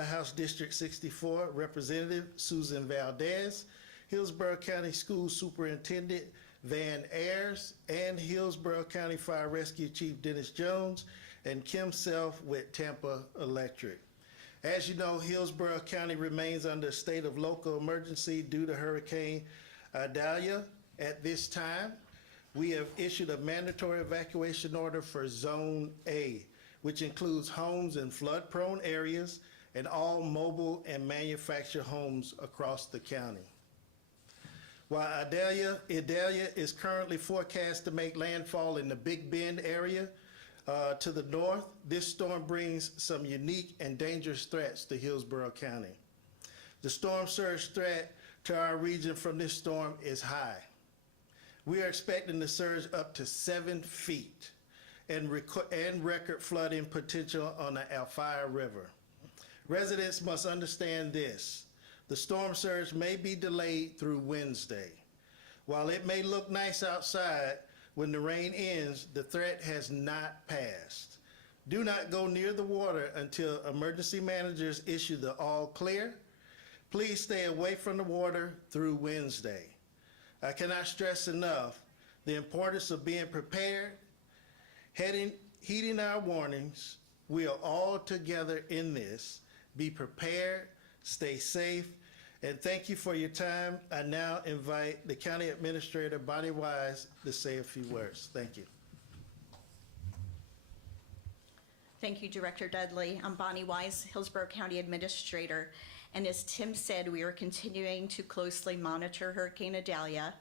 House District 64 Representative Susan Valdez, Hillsborough County School Superintendent Van Ayers, and Hillsborough County Fire Rescue Chief Dennis Jones, and Kim Self with Tampa Electric. As you know, Hillsborough County remains under a state of local emergency due to Hurricane Idalia. At this time, we have issued a mandatory evacuation order for Zone A, which includes homes in flood-prone areas and all mobile and manufactured homes across the county. While Adalia is currently forecast to make landfall in the Big Bend area to the north, this storm brings some unique and dangerous threats to Hillsborough County. The storm surge threat to our region from this storm is high. We are expecting the surge up to 7 feet and record flooding potential on the Alfaya River. Residents must understand this. The storm surge may be delayed through Wednesday. While it may look nice outside, when the rain ends, the threat has not passed. Do not go near the water until emergency managers issue the all clear. Please stay away from the water through Wednesday. I cannot stress enough the importance of being prepared, heeding our warnings. We are all together in this. Be prepared, stay safe, and thank you for your time. I now invite the County Administrator, Bonnie Wise, to say a few words. Thank you. Thank you, Director Dudley. I'm Bonnie Wise, Hillsborough County Administrator. And as Tim said, we are continuing to closely monitor Hurricane Idalia.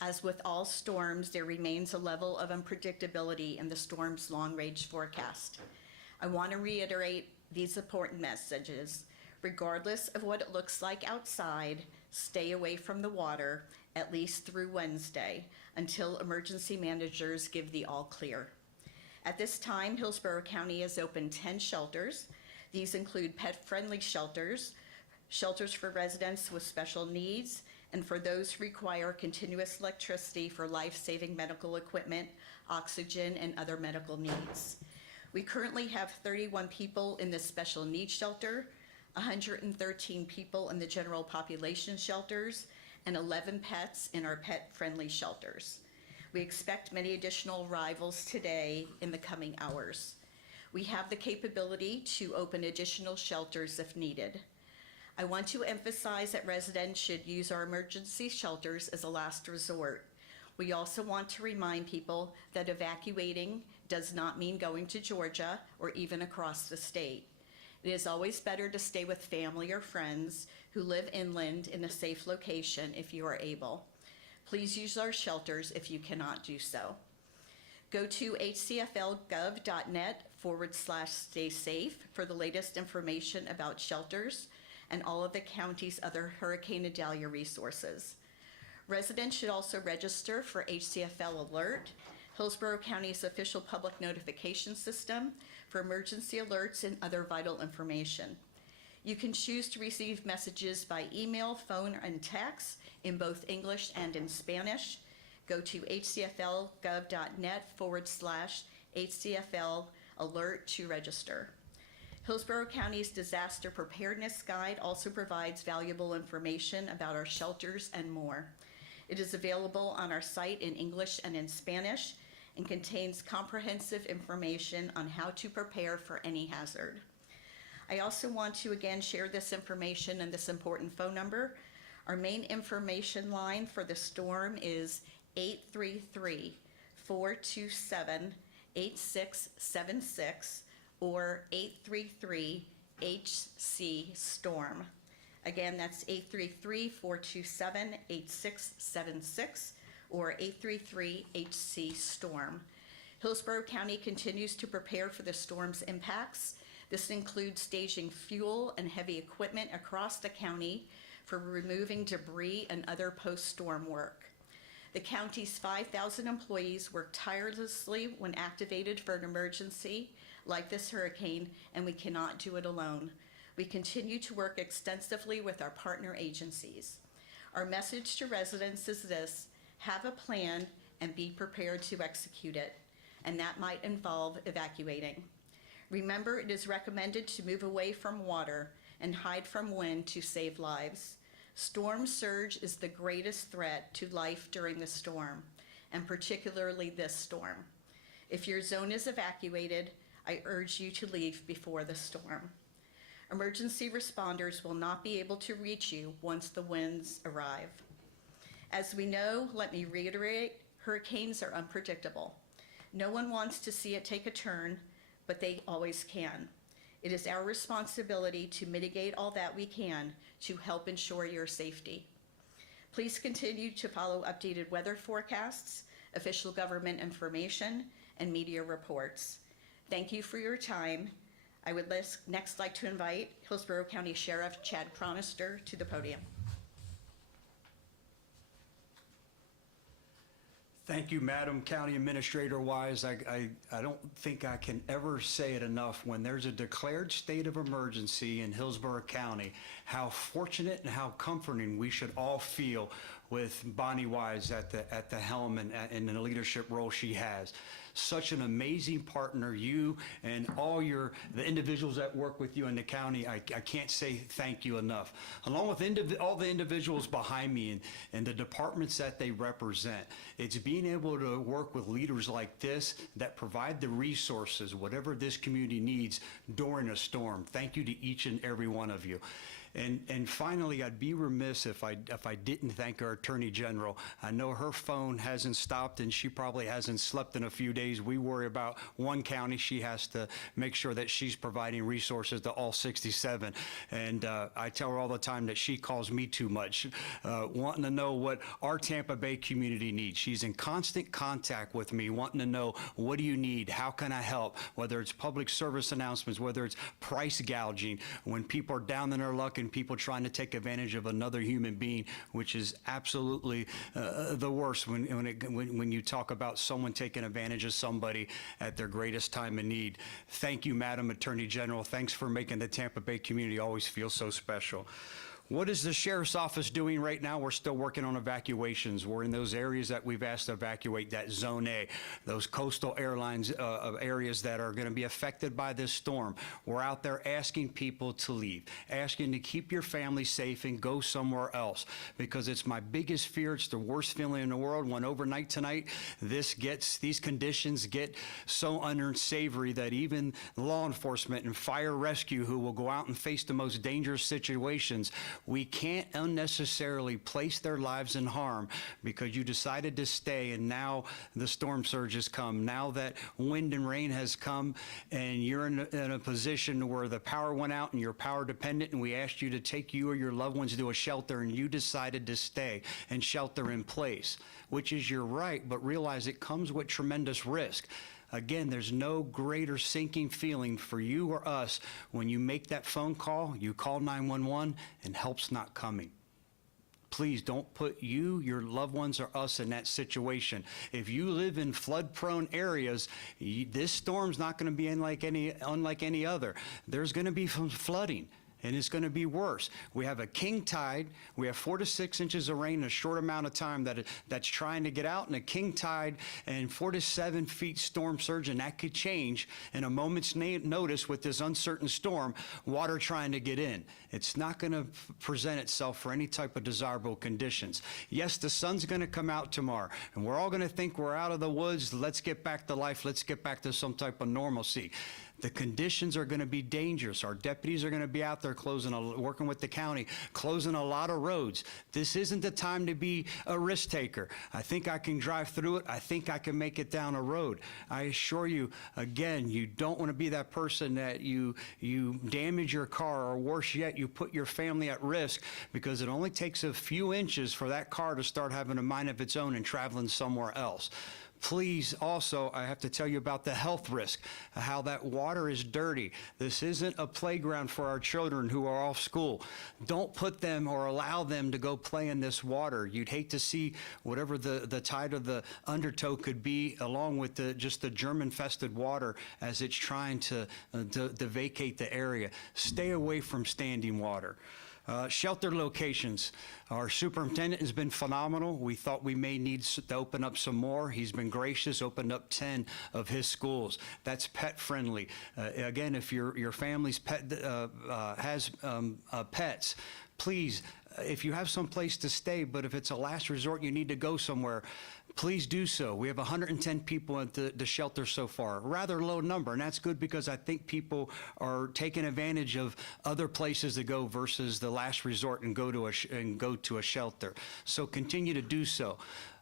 As with all storms, there remains a level of unpredictability in the storm's long-range forecast. I want to reiterate these important messages. Regardless of what it looks like outside, stay away from the water, at least through Wednesday, until emergency managers give the all clear. At this time, Hillsborough County has opened 10 shelters. These include pet-friendly shelters, shelters for residents with special needs, and for those who require continuous electricity for life-saving medical equipment, oxygen, and other medical needs. We currently have 31 people in the special needs shelter, 113 people in the general population shelters, and 11 pets in our pet-friendly shelters. We expect many additional arrivals today in the coming hours. We have the capability to open additional shelters if needed. I want to emphasize that residents should use our emergency shelters as a last resort. We also want to remind people that evacuating does not mean going to Georgia or even across the state. It is always better to stay with family or friends who live inland in a safe location if you are able. Please use our shelters if you cannot do so. Go to hcflgov.net/stay safe for the latest information about shelters and all of the county's other Hurricane Idalia resources. Residents should also register for HCFL Alert, Hillsborough County's official public notification system for emergency alerts and other vital information. You can choose to receive messages by email, phone, and text in both English and in Spanish. Go to hcflgov.net/HCFL Alert to register. Hillsborough County's Disaster Preparedness Guide also provides valuable information about our shelters and more. It is available on our site in English and in Spanish and contains comprehensive information on how to prepare for any hazard. I also want to again share this information and this important phone number. Our main information line for the storm is 833-427-8676 or 833-HC-STORM. Again, that's 833-427-8676 or 833-HC-STORM. Hillsborough County continues to prepare for the storm's impacts. This includes staging fuel and heavy equipment across the county for removing debris and other post-storm work. The county's 5,000 employees work tirelessly when activated for an emergency like this hurricane, and we cannot do it alone. We continue to work extensively with our partner agencies. Our message to residents is this: have a plan and be prepared to execute it, and that might involve evacuating. Remember, it is recommended to move away from water. and hide from wind to save lives. Storm surge is the greatest threat to life during the storm, and particularly this storm. If your zone is evacuated, I urge you to leave before the storm. Emergency responders will not be able to reach you once the winds arrive. As we know, let me reiterate, hurricanes are unpredictable. No one wants to see it take a turn, but they always can. It is our responsibility to mitigate all that we can to help ensure your safety. Please continue to follow updated weather forecasts, official government information, and media reports. Thank you for your time. I would next like to invite Hillsborough County Sheriff Chad Cronister to the podium. Thank you, Madam County Administrator Wise. I don't think I can ever say it enough. When there's a declared state of emergency in Hillsborough County, how fortunate and how comforting we should all feel with Bonnie Wise at the helm and in the leadership role she has. Such an amazing partner, you and all the individuals that work with you in the county. I can't say thank you enough. Along with all the individuals behind me and the departments that they represent, it's being able to work with leaders like this that provide the resources, whatever this community needs during a storm. Thank you to each and every one of you. And finally, I'd be remiss if I didn't thank our Attorney General. I know her phone hasn't stopped and she probably hasn't slept in a few days. We worry about one county. She has to make sure that she's providing resources to all 67. And I tell her all the time that she calls me too much, wanting to know what our Tampa Bay community needs. She's in constant contact with me, wanting to know, what do you need? How can I help? Whether it's public service announcements, whether it's price gouging, when people are down in their luck and people trying to take advantage of another human being, which is absolutely the worst when you talk about someone taking advantage of somebody at their greatest time of need. Thank you, Madam Attorney General. Thanks for making the Tampa Bay community always feel so special. What is the Sheriff's Office doing right now? We're still working on evacuations. We're in those areas that we've asked to evacuate, that Zone A, those coastal areas that are going to be affected by this storm. We're out there asking people to leave, asking to keep your family safe and go somewhere else, because it's my biggest fear. It's the worst feeling in the world when overnight tonight these conditions get so unsavory that even law enforcement and fire rescue, who will go out and face the most dangerous situations, we can't unnecessarily place their lives in harm because you decided to stay, and now the storm surge has come. Now that wind and rain has come and you're in a position where the power went out and you're power dependent, and we asked you to take you or your loved ones to a shelter, and you decided to stay and shelter in place, which is your right, but realize it comes with tremendous risk. Again, there's no greater sinking feeling for you or us when you make that phone call, you call 911, and help's not coming. Please don't put you, your loved ones, or us in that situation. If you live in flood-prone areas, this storm's not going to be unlike any other. There's going to be some flooding, and it's going to be worse. We have a king tide. We have 4 to 6 inches of rain in a short amount of time that's trying to get out, and a king tide and 4 to 7 feet storm surge, and that could change in a moment's notice with this uncertain storm, water trying to get in. It's not going to present itself for any type of desirable conditions. Yes, the sun's going to come out tomorrow, and we're all going to think we're out of the woods. Let's get back to life. Let's get back to some type of normalcy. The conditions are going to be dangerous. Our deputies are going to be out there working with the county, closing a lot of roads. This isn't the time to be a risk taker. I think I can drive through it. I think I can make it down a road. I assure you, again, you don't want to be that person that you damage your car, or worse yet, you put your family at risk, because it only takes a few inches for that car to start having a mind of its own and traveling somewhere else. Please, also, I have to tell you about the health risk, how that water is dirty. This isn't a playground for our children who are off school. Don't put them or allow them to go play in this water. You'd hate to see whatever the tide of the undertow could be, along with just the germ-infested water as it's trying to vacate the area. Stay away from standing water. Shelter locations. Our superintendent has been phenomenal. We thought we may need to open up some more. He's been gracious, opened up 10 of his schools. That's pet friendly. Again, if your family's pet has pets, please, if you have some place to stay, but if it's a last resort, you need to go somewhere, please do so. We have 110 people at the shelter so far, a rather low number, and that's good because I think people are taking advantage of other places to go versus the last resort and go to a shelter. So continue to do so.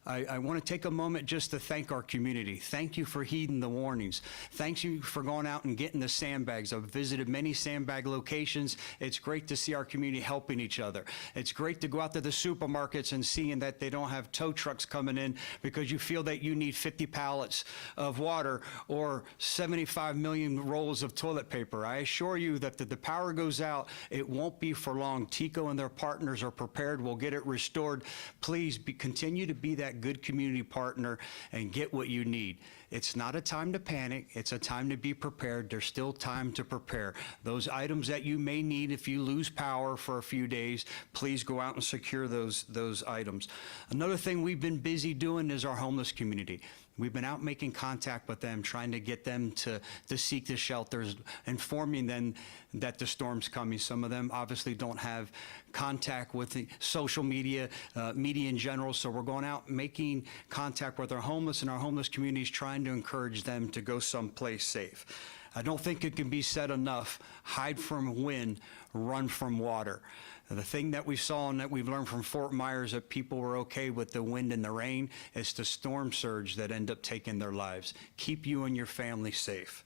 I want to take a moment just to thank our community. Thank you for heeding the warnings. Thank you for going out and getting the sandbags. I've visited many sandbag locations. It's great to see our community helping each other. It's great to go out to the supermarkets and seeing that they don't have tow trucks coming in because you feel that you need 50 pallets of water or 75 million rolls of toilet paper. I assure you that if the power goes out, it won't be for long. TECO and their partners are prepared. We'll get it restored. Please continue to be that good community partner and get what you need. It's not a time to panic. It's a time to be prepared. There's still time to prepare. Those items that you may need if you lose power for a few days, please go out and secure those items. Another thing we've been busy doing is our homeless community. We've been out making contact with them, trying to get them to seek the shelters, informing them that the storm's coming. Some of them obviously don't have contact with the social media, media in general, so we're going out making contact with our homeless and our homeless communities, trying to encourage them to go someplace safe. I don't think it can be said enough, hide from wind, run from water. The thing that we saw and that we've learned from Fort Myers that people were okay with the wind and the rain is the storm surge that end up taking their lives. Keep you and your family safe.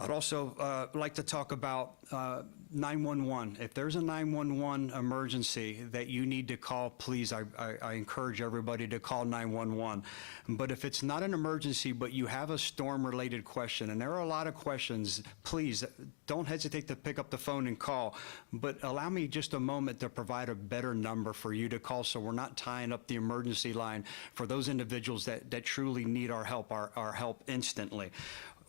I'd also like to talk about 911. If there's a 911 emergency that you need to call, please, I encourage everybody to call 911. But if it's not an emergency, but you have a storm-related question, and there are a lot of questions, please don't hesitate to pick up the phone and call. But allow me just a moment to provide a better number for you to call so we're not tying up the emergency line for those individuals that truly need our help instantly.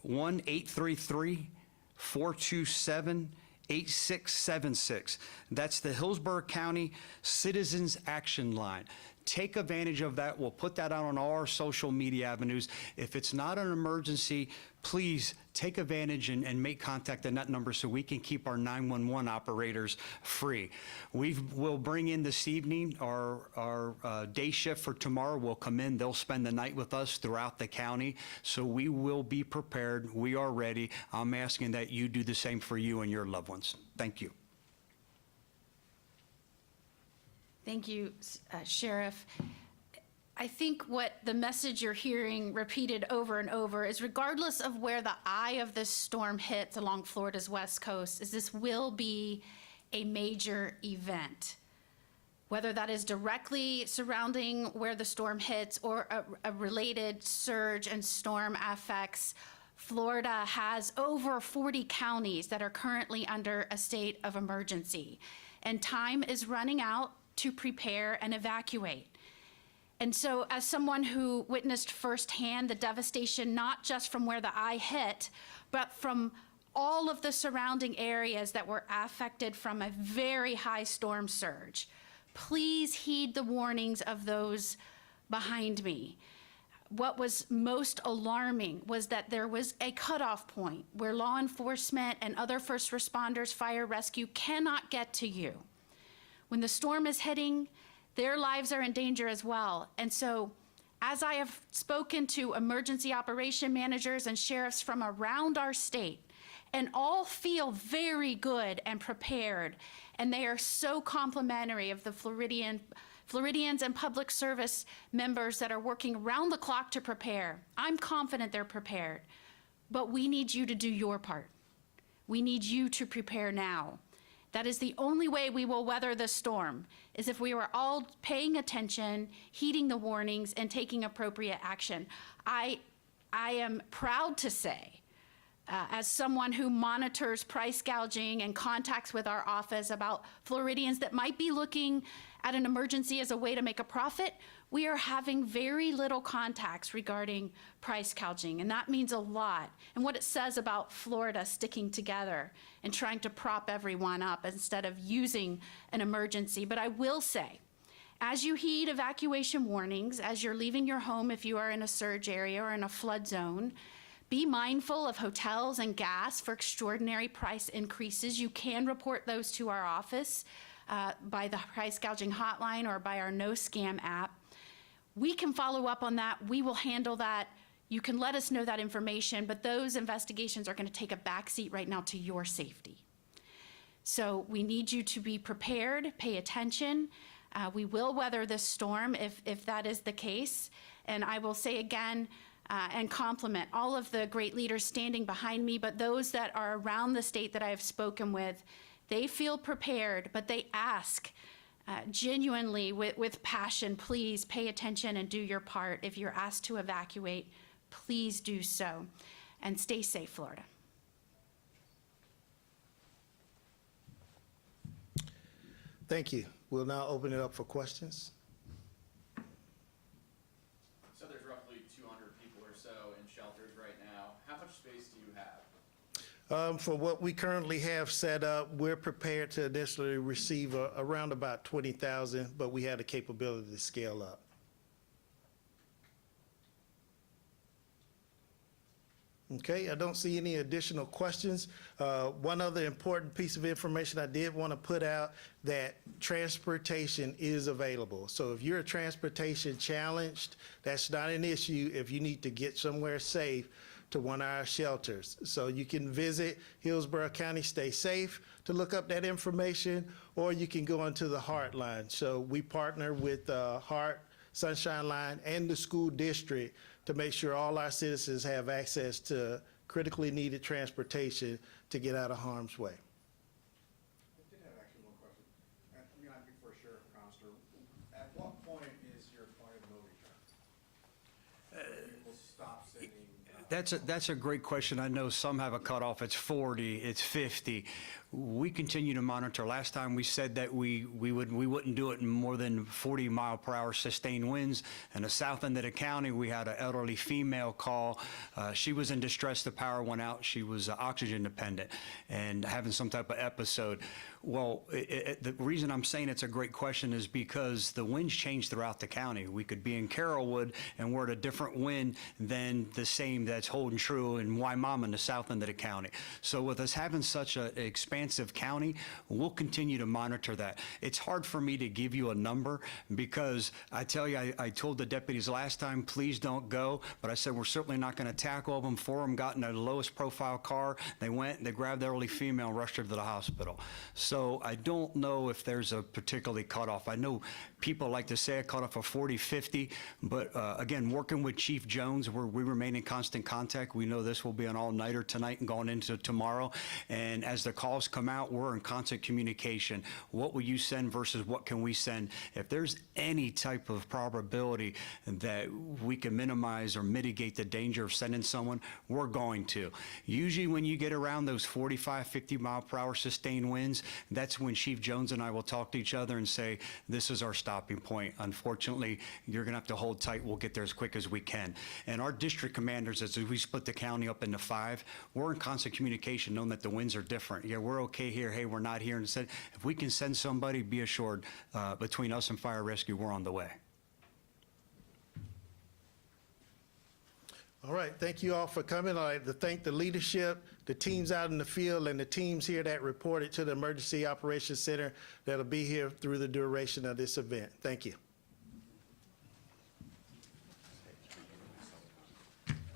1-833-427-8676. That's the Hillsborough County Citizens Action Line. Take advantage of that. We'll put that out on all our social media avenues. If it's not an emergency, please take advantage and make contact on that number so we can keep our 911 operators free. We'll bring in this evening our day shift for tomorrow. Will come in. They'll spend the night with us throughout the county. So we will be prepared. We are ready. I'm asking that you do the same for you and your loved ones. Thank you. Thank you, Sheriff. I think what the message you're hearing repeated over and over is regardless of where the eye of this storm hits along Florida's west coast, is this will be a major event. Whether that is directly surrounding where the storm hits or a related surge and storm affects, Florida has over 40 counties that are currently under a state of emergency. And time is running out to prepare and evacuate. And so as someone who witnessed firsthand the devastation, not just from where the eye hit, but from all of the surrounding areas that were affected from a very high storm surge, please heed the warnings of those behind me. What was most alarming was that there was a cutoff point where law enforcement and other first responders, fire rescue cannot get to you. When the storm is hitting, their lives are in danger as well. And so, as I have spoken to emergency operation managers and sheriffs from around our state, and all feel very good and prepared, and they are so complimentary of the Floridians and public service members that are working around the clock to prepare. I'm confident they're prepared, but we need you to do your part. We need you to prepare now. That is the only way we will weather this storm, is if we are all paying attention, heeding the warnings, and taking appropriate action. I am proud to say, as someone who monitors price gouging and contacts with our office about Floridians that might be looking at an emergency as a way to make a profit, we are having very little contacts regarding price gouging, and that means a lot. And what it says about Florida sticking together and trying to prop everyone up instead of using an emergency. But I will say, as you heed evacuation warnings, as you're leaving your home if you are in a surge area or in a flood zone, be mindful of hotels and gas for extraordinary price increases. You can report those to our office by the price gouging hotline or by our No Scam app. We can follow up on that. We will handle that. You can let us know that information, but those investigations are going to take a backseat right now to your safety. So we need you to be prepared, pay attention. We will weather this storm if that is the case. And I will say again, and compliment all of the great leaders standing behind me, but those that are around the state that I have spoken with, they feel prepared, but they ask genuinely with passion, please pay attention and do your part. If you're asked to evacuate, please do so. And stay safe, Florida. Thank you. We'll now open it up for questions. So there's roughly 200 people or so in shelters right now. How much space do you have? For what we currently have set up, we're prepared to initially receive around about 20,000, but we have the capability to scale up. Okay, I don't see any additional questions. One other important piece of information I did want to put out, that transportation is available. So if you're transportation challenged, that's not an issue if you need to get somewhere safe to one of our shelters. So you can visit Hillsborough County Stay Safe to look up that information, or you can go onto the Heart line. So we partner with Heart, Sunshine Line, and the school district to make sure all our citizens have access to critically needed transportation to get out of harm's way. I did have actually one question. I'm going to ask you for Sheriff Conster. At what point is your point of no return? People stop sending. That's a great question. I know some have a cutoff. It's 40, it's 50. We continue to monitor. Last time we said that we wouldn't do it in more than 40-mile-per-hour sustained winds. In the south end of the county, we had an elderly female call. She was in distress. The power went out. She was oxygen dependent and having some type of episode. Well, the reason I'm saying it's a great question is because the winds change throughout the county. We could be in Carrollwood and we're at a different wind than the same that's holding true in Waimama in the south end of the county. So with us having such an expansive county, we'll continue to monitor that. It's hard for me to give you a number because I tell you, I told the deputies last time, please don't go, but I said we're certainly not going to tackle them. 4 of them got in the lowest profile car. They went, they grabbed the elderly female and rushed her to the hospital. So I don't know if there's a particularly cutoff. I know people like to say a cutoff of 40, 50, but again, working with Chief Jones, we remain in constant contact. We know this will be an all-nighter tonight and going into tomorrow. And as the calls come out, we're in constant communication. What will you send versus what can we send? If there's any type of probability that we can minimize or mitigate the danger of sending someone, we're going to. Usually when you get around those 45, 50-mile-per-hour sustained winds, that's when Chief Jones and I will talk to each other and say, this is our stopping point. Unfortunately, you're going to have to hold tight. We'll get there as quick as we can. And our district commanders, as we split the county up into 5, we're in constant communication knowing that the winds are different. Yeah, we're okay here. Hey, we're not here. And said, if we can send somebody, be assured, between us and fire rescue, we're on the way. All right, thank you all for coming. I'd like to thank the leadership, the teams out in the field, and the teams here that reported to the Emergency Operations Center that'll be here through the duration of this event. Thank you.